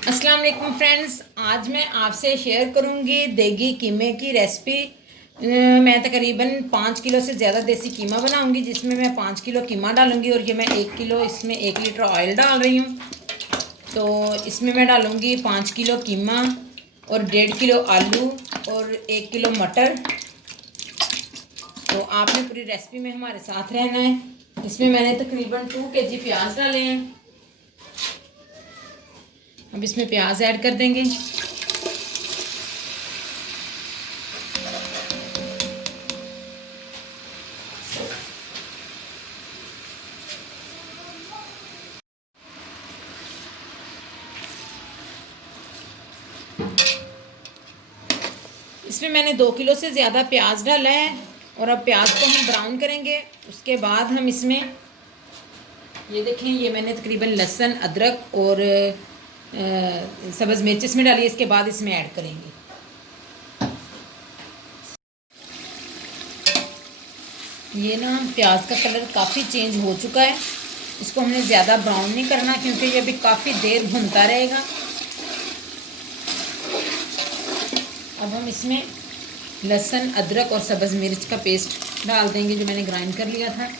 अस्सलाम वालेकुम फ्रेंड्स, आज मैं आपसे शेयर करूंगी देगी कीमे की रेसिपी। मैं तकरीबन 5 किलो से ज़्यादा देसी कीमा बनाऊंगी, जिसमें मैं 5 किलो कीमा डालूंगी और ये मैं 1 किलो इसमें 1 लीटर ऑयल डाल रही हूँ। तो इसमें मैं डालूंगी 5 किलो कीमा और 1.5 किलो आलू और 1 किलो मटर। तो आपने पूरी रेसिपी में हमारे साथ रहना है। इसमें मैंने तकरीबन 2 kg प्याज डाले हैं। अब इसमें प्याज ऐड कर देंगे। इसमें मैंने 2 किलो से ज़्यादा प्याज डाला है और अब प्याज को हम ब्राउन करेंगे। उसके बाद हम इसमें ये देखें, ये मैंने तकरीबन लहसुन, अदरक और सब्ज़ मिर्च इसमें डाली है। इसके बाद इसमें ऐड करेंगे। ये ना प्याज का कलर काफ़ी चेंज हो चुका है। इसको हमने ज़्यादा ब्राउन नहीं करना क्योंकि ये अभी काफ़ी देर भुनता रहेगा। अब हम इसमें लहसुन, अदरक और सब्ज़ मिर्च का पेस्ट डाल देंगे जो मैंने ग्राइंड कर लिया था।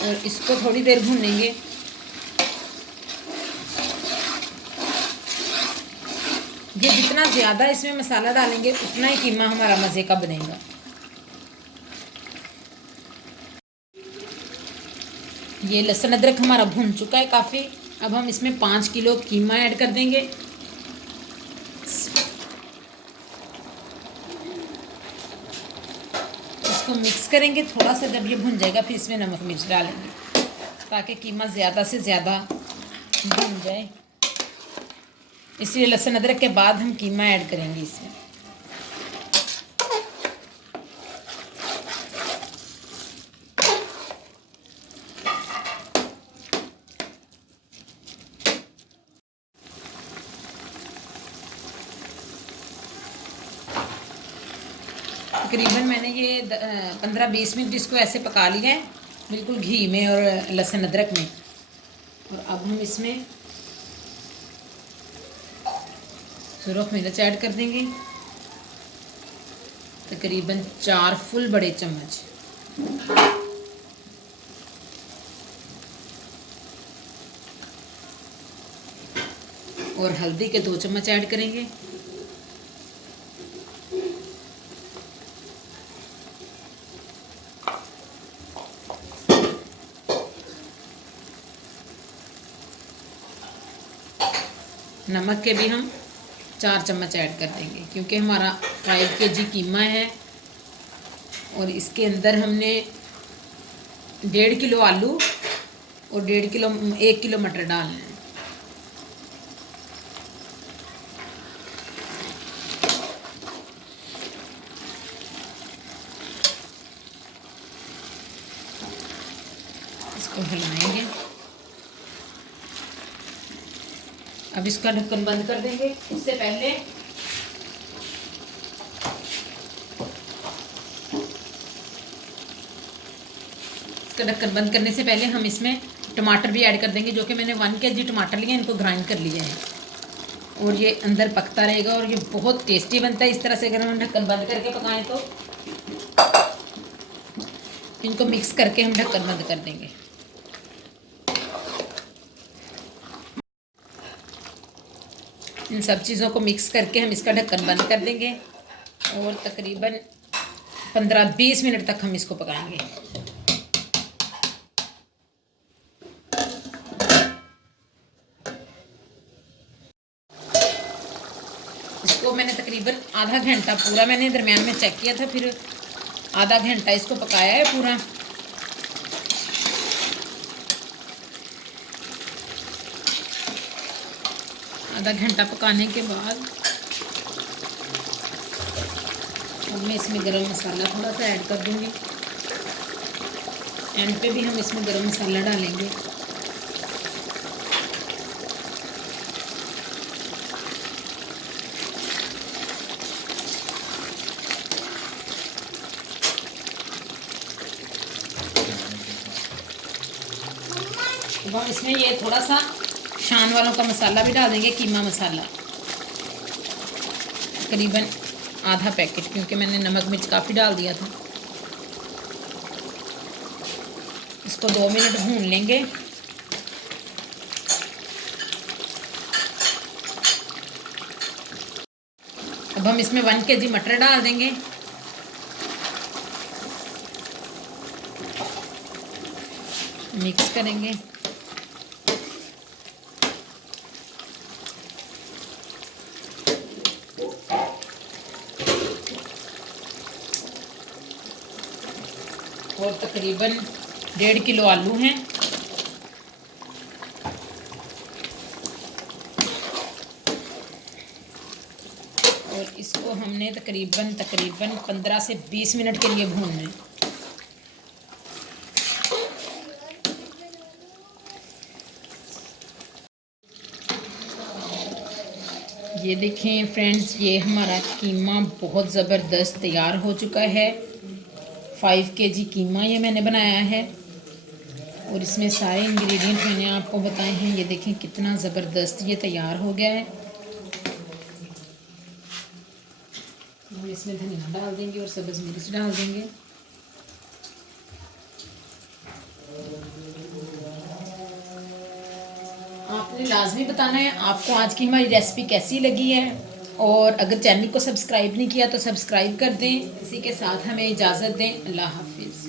और इसको थोड़ी देर भूनेंगे। ये जितना ज़्यादा इसमें मसाला डालेंगे उतना ही कीमा हमारा मज़े का बनेगा। ये लहसुन अदरक हमारा भुन चुका है काफ़ी। अब हम इसमें 5 किलो कीमा ऐड कर देंगे। इसको मिक्स करेंगे थोड़ा सा। जब ये भुन जाएगा फिर इसमें नमक मिर्च डालेंगे ताकि कीमा ज़्यादा से ज़्यादा भुन जाए। इसलिए लहसुन अदरक के बाद हम कीमा ऐड करेंगे इसमें। तकरीबन मैंने ये 15-20 मिनट इसको ऐसे पका लिया है, बिल्कुल घी में और लहसुन अदरक में। और अब हम इसमें सुरख मिर्च ऐड कर देंगे, तकरीबन 4 फुल बड़े चम्मच। और हल्दी के 2 चम्मच ऐड करेंगे। नमक के भी हम 4 चम्मच ऐड कर देंगे क्योंकि हमारा 5 kg कीमा है और इसके अंदर हमने 1.5 किलो आलू और 1 किलो मटर डालना है। इसको हिलाएंगे। अब इसका ढक्कन बंद कर देंगे। इससे पहले इसका ढक्कन बंद करने से पहले हम इसमें टमाटर भी ऐड कर देंगे, जो कि मैंने 1 kg टमाटर लिए, इनको ग्राइंड कर लिया है। और ये अंदर पकता रहेगा और ये बहुत टेस्टी बनता है इस तरह से अगर हम ढक्कन बंद करके पकाएं तो। इनको मिक्स करके हम ढक्कन बंद कर देंगे। इन सब चीज़ों को मिक्स करके हम इसका ढक्कन बंद कर देंगे और तकरीबन 15-20 मिनट तक हम इसको पकाएंगे। इसको मैंने तकरीबन आधा घंटा पूरा मैंने दरमियान में चेक किया था, फिर आधा घंटा इसको पकाया है पूरा। आधा घंटा पकाने के बाद अब मैं इसमें गरम मसाला थोड़ा सा ऐड कर दूंगी। एंड पे भी हम इसमें गरम मसाला डालेंगे। अब हम इसमें ये थोड़ा सा शान वालों का मसाला भी डाल देंगे, कीमा मसाला तकरीबन आधा पैकेट, क्योंकि मैंने नमक मिर्च काफ़ी डाल दिया था। इसको 2 मिनट भून लेंगे। अब हम इसमें 1 kg मटर डाल देंगे। मिक्स करेंगे। और तकरीबन 1.5 किलो आलू हैं। और इसको हमने तकरीबन 15 से 20 मिनट के लिए भूनना है। ये देखें फ्रेंड्स, ये हमारा कीमा बहुत ज़बरदस्त तैयार हो चुका है। 5 kg कीमा ये मैंने बनाया है और इसमें सारे इंग्रेडिएंट मैंने आपको बताए हैं। ये देखें कितना ज़बरदस्त ये तैयार हो गया है। हम इसमें धनिया डाल देंगे और सब्ज़ मिर्च डाल देंगे। आपने लाजमी बताना है आपको आज की हमारी रेसिपी कैसी लगी है, और अगर चैनल को सब्सक्राइब नहीं किया तो सब्सक्राइब कर दें। इसी के साथ हमें इजाज़त दें। अल्लाह हाफिज़।